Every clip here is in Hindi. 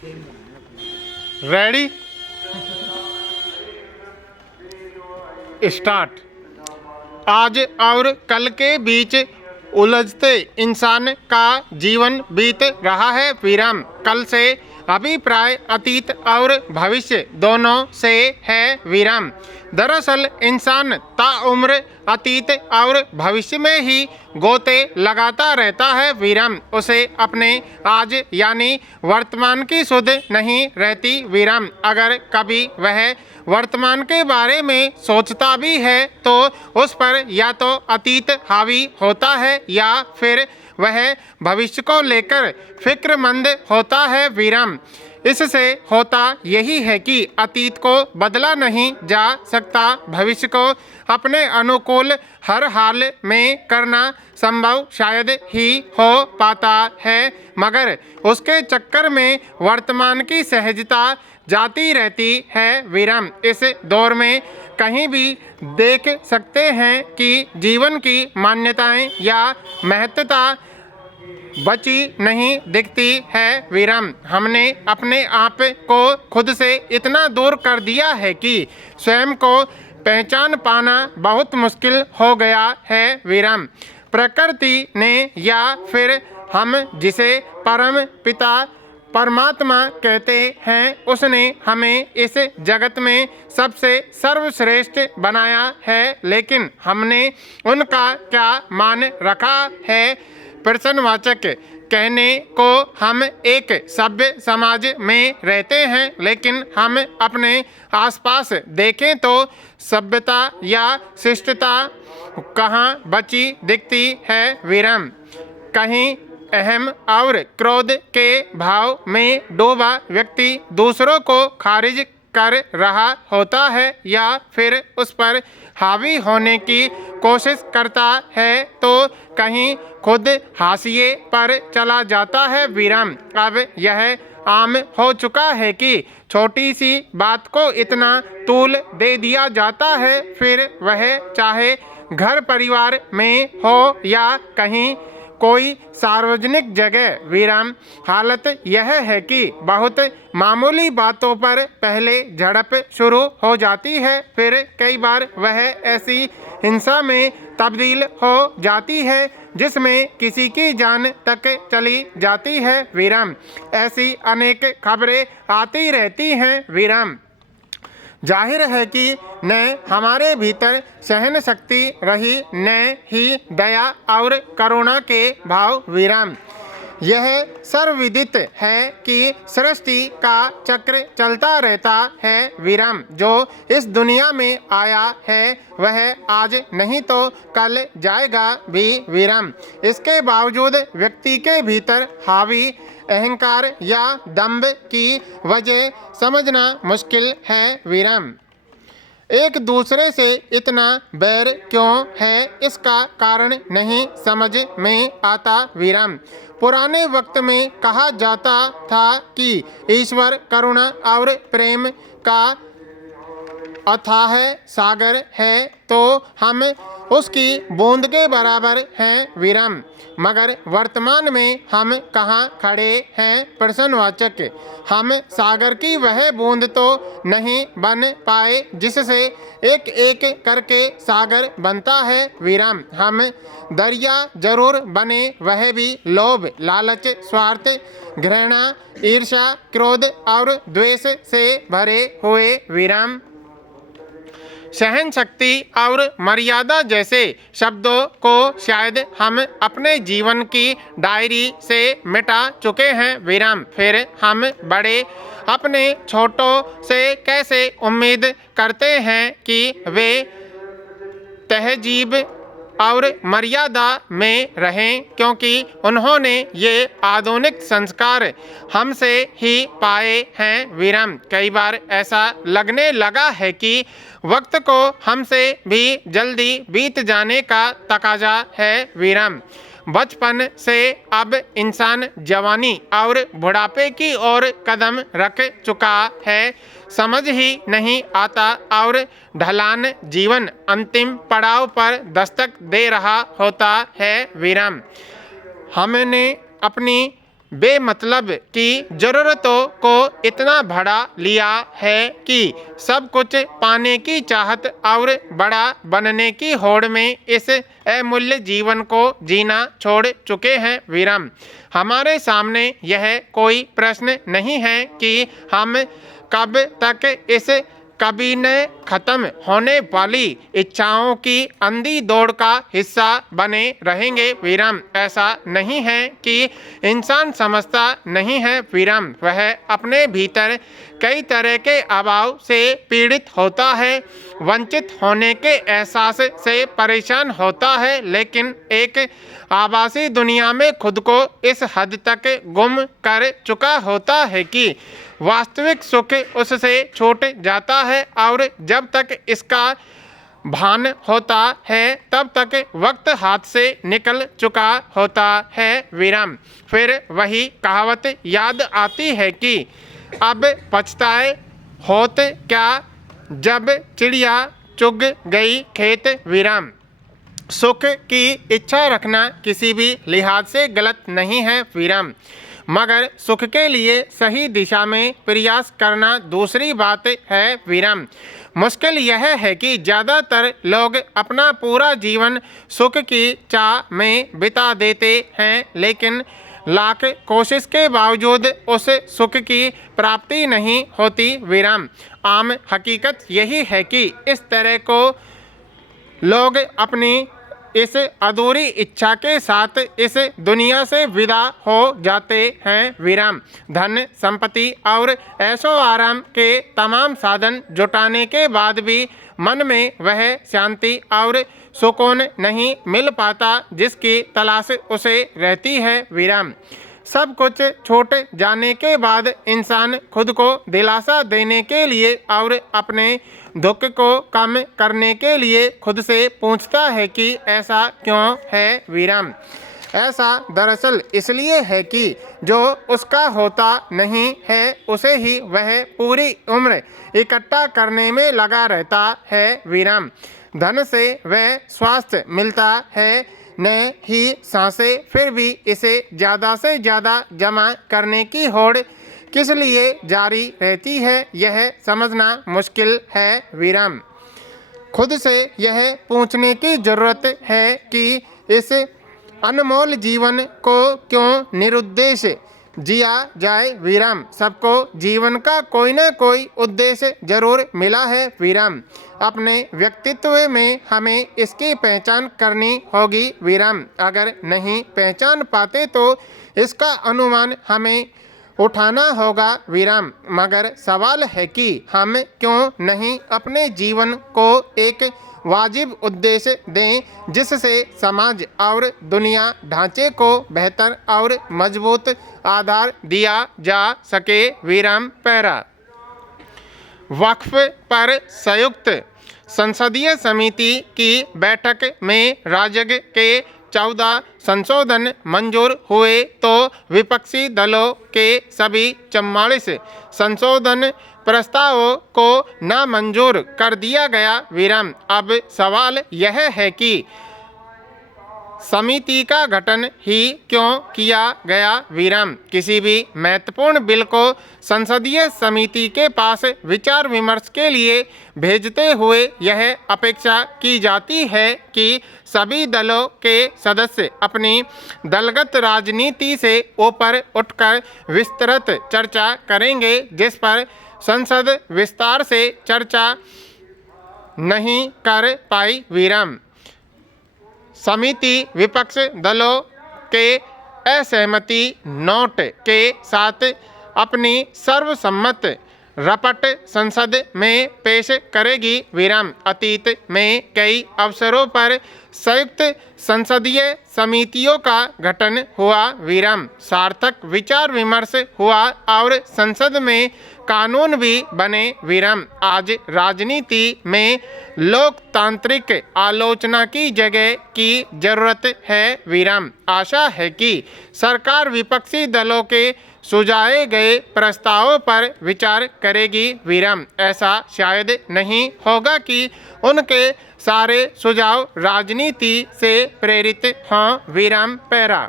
Ready, start. आज और कल के बीच उलझते इंसान का जीवन बीत रहा है विराम। कल से अभिप्राय अतीत और भविष्य दोनों से है विराम। दरअसल इंसान ताउम्र अतीत और भविष्य में ही गोते लगाता रहता है विराम। उसे अपने आज यानी वर्तमान की सुध नहीं रहती विराम। अगर कभी वह वर्तमान के बारे में सोचता भी है तो उस पर या तो अतीत हावी होता है या फिर वह भविष्य को लेकर फिक्रमंद होता है विराम। इससे होता यही है कि अतीत को बदला नहीं जा सकता, भविष्य को अपने अनुकूल हर हाल में करना संभव शायद ही हो पाता है, मगर उसके चक्कर में वर्तमान की सहजता जाती रहती है विराम। इस दौर में कहीं भी देख सकते हैं कि जीवन की मान्यताएं या महत्ता बची नहीं दिखती है विराम। हमने अपने आप को खुद से इतना दूर कर दिया है कि स्वयं को पहचान पाना बहुत मुश्किल हो गया है विराम। प्रकृति ने या फिर हम जिसे परम पिता परमात्मा कहते हैं, उसने हमें इस जगत में सबसे सर्वश्रेष्ठ बनाया है, लेकिन हमने उनका क्या मान रखा है? प्रश्नवाचक। कहने को हम एक सभ्य समाज में रहते हैं, लेकिन हम अपने आसपास देखें तो सभ्यता या शिष्टता कहाँ बची दिखती है विराम। कहीं अहम और क्रोध के भाव में डूबा व्यक्ति दूसरों को खारिज कर रहा होता है या फिर उस पर हावी होने की कोशिश करता है, तो कहीं खुद हाशिए पर चला जाता है विराम। अब यह आम हो चुका है कि छोटी सी बात को इतना तूल दे दिया जाता है, फिर वह चाहे घर परिवार में हो या कहीं कोई सार्वजनिक जगह विराम। हालत यह है कि बहुत मामूली बातों पर पहले झड़प शुरू हो जाती है, फिर कई बार वह ऐसी हिंसा में तब्दील हो जाती है जिसमें किसी की जान तक चली जाती है विराम। ऐसी अनेक खबरें आती रहती हैं विराम। जाहिर है कि न हमारे भीतर सहन शक्ति रही न ही दया और करुणा के भाव विराम। यह सर्वविदित है कि सृष्टि का चक्र चलता रहता है विराम। जो इस दुनिया में आया है वह आज नहीं तो कल जाएगा भी विराम। इसके बावजूद व्यक्ति के भीतर हावी अहंकार या दंभ की वजह समझना मुश्किल है विराम। एक दूसरे से इतना बैर क्यों है, इसका कारण नहीं समझ में आता विराम। पुराने वक्त में कहा जाता था कि ईश्वर करुणा और प्रेम का अथाह सागर है, तो हम उसकी बूंद के बराबर हैं विराम। मगर वर्तमान में हम कहाँ खड़े हैं? प्रश्नवाचक। हम सागर की वह बूंद तो नहीं बन पाए जिससे एक एक करके सागर बनता है विराम। हम दरिया जरूर बने, वह भी लोभ, लालच, स्वार्थ, घृणा, ईर्ष्या, क्रोध और द्वेष से भरे हुए विराम। सहन शक्ति और मर्यादा जैसे शब्दों को शायद हम अपने जीवन की डायरी से मिटा चुके हैं विराम। फिर हम बड़े अपने छोटों से कैसे उम्मीद करते हैं कि वे तहजीब और मर्यादा में रहें, क्योंकि उन्होंने ये आधुनिक संस्कार हमसे ही पाए हैं विराम। कई बार ऐसा लगने लगा है कि वक्त को हमसे भी जल्दी बीत जाने का तकाजा है विराम। बचपन से अब इंसान जवानी और बुढ़ापे की ओर कदम रख चुका है, समझ ही नहीं आता और ढलान जीवन अंतिम पड़ाव पर दस्तक दे रहा होता है विराम। हमने अपनी बेमतलब की जरूरतों को इतना बढ़ा लिया है कि सब कुछ पाने की चाहत और बड़ा बनने की होड़ में इस अमूल्य जीवन को जीना छोड़ चुके हैं वीरम। हमारे सामने यह कोई प्रश्न नहीं है कि हम कब तक इस कभी न खत्म होने वाली इच्छाओं की अंधी दौड़ का हिस्सा बने रहेंगे वीरम। ऐसा नहीं है कि इंसान समझता नहीं है वीरम, वह अपने भीतर कई तरह के अभाव से पीड़ित होता है, वंचित होने के एहसास से परेशान होता है, लेकिन एक आभासी दुनिया में खुद को इस हद तक गुम कर चुका होता है कि वास्तविक सुख उससे छूट जाता है और जब तक इसका भान होता है तब तक वक्त हाथ से निकल चुका होता है वीरम। फिर वही कहावत याद आती है कि अब पछताए होत क्या जब चिड़िया चुग गई खेत वीरम। सुख की इच्छा रखना किसी भी लिहाज से गलत नहीं है वीरम, मगर सुख के लिए सही दिशा में प्रयास करना दूसरी बात है वीरम। मुश्किल यह है कि ज़्यादातर लोग अपना पूरा जीवन सुख की चाह में बिता देते हैं, लेकिन लाख कोशिश के बावजूद उस सुख की प्राप्ति नहीं होती वीरम। आम हकीकत यही है कि इस तरह को लोग अपनी इस अधूरी इच्छा के साथ इस दुनिया से विदा हो जाते हैं वीरम। धन संपत्ति और ऐशो आराम के तमाम साधन जुटाने के बाद भी मन में वह शांति और सुकून नहीं मिल पाता जिसकी तलाश उसे रहती है वीरम। सब कुछ छूट जाने के बाद इंसान खुद को दिलासा देने के लिए और अपने दुख को कम करने के लिए खुद से पूछता है कि ऐसा क्यों है वीरम। ऐसा दरअसल इसलिए है कि जो उसका होता नहीं है उसे ही वह पूरी उम्र इकट्ठा करने में लगा रहता है वीरम। धन से वह स्वास्थ्य मिलता है न ही सांसें, फिर भी इसे ज़्यादा से ज़्यादा जमा करने की होड़ किस लिए जारी रहती है यह समझना मुश्किल है वीरम। खुद से यह पूछने की ज़रूरत है कि इस अनमोल जीवन को क्यों निरुद्देश्य जिया जाए वीरम। सबको जीवन का कोई न कोई उद्देश्य जरूर मिला है वीरम। अपने व्यक्तित्व में हमें इसकी पहचान करनी होगी वीरम। अगर नहीं पहचान पाते तो इसका अनुमान हमें उठाना होगा वीरम। मगर सवाल है कि हम क्यों नहीं अपने जीवन को एक वाजिब उद्देश्य दें जिससे समाज और दुनिया ढांचे को बेहतर और मजबूत आधार दिया जा सके वीरम। पैरा वक्फ पर संयुक्त संसदीय समिति की बैठक में राजग के 14 संशोधन मंजूर हुए तो विपक्षी दलों के सभी 44 संशोधन प्रस्तावों को नामंजूर कर दिया गया वीरम। अब सवाल यह है कि समिति का गठन ही क्यों किया गया वीरम। किसी भी महत्वपूर्ण बिल को संसदीय समिति के पास विचार विमर्श के लिए भेजते हुए यह अपेक्षा की जाती है कि सभी दलों के सदस्य अपनी दलगत राजनीति से ऊपर उठकर विस्तृत चर्चा करेंगे, जिस पर संसद विस्तार से चर्चा नहीं कर पाई वीरम। समिति विपक्ष दलों के असहमति नोट के साथ अपनी सर्वसम्मत रपट संसद में पेश करेगी वीरम। अतीत में कई अवसरों पर संयुक्त संसदीय समितियों का गठन हुआ वीरम। सार्थक विचार विमर्श हुआ और संसद में कानून भी बने वीरम। आज राजनीति में लोकतांत्रिक आलोचना की जगह की जरूरत है वीरम। आशा है कि सरकार विपक्षी दलों के सुझाए गए प्रस्तावों पर विचार करेगी वीरम। ऐसा शायद नहीं होगा कि उनके सारे सुझाव राजनीति से प्रेरित हों वीरम। पैरा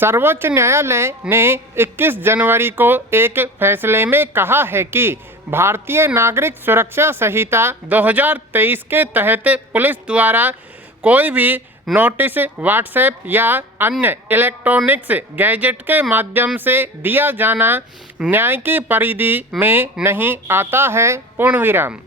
सर्वोच्च न्यायालय ने 21 जनवरी को एक फैसले में कहा है कि भारतीय नागरिक सुरक्षा संहिता 2023 के तहत पुलिस द्वारा कोई भी नोटिस व्हाट्सएप या अन्य इलेक्ट्रॉनिक्स गैजेट के माध्यम से दिया जाना न्याय की परिधि में नहीं आता है। पूर्ण विराम।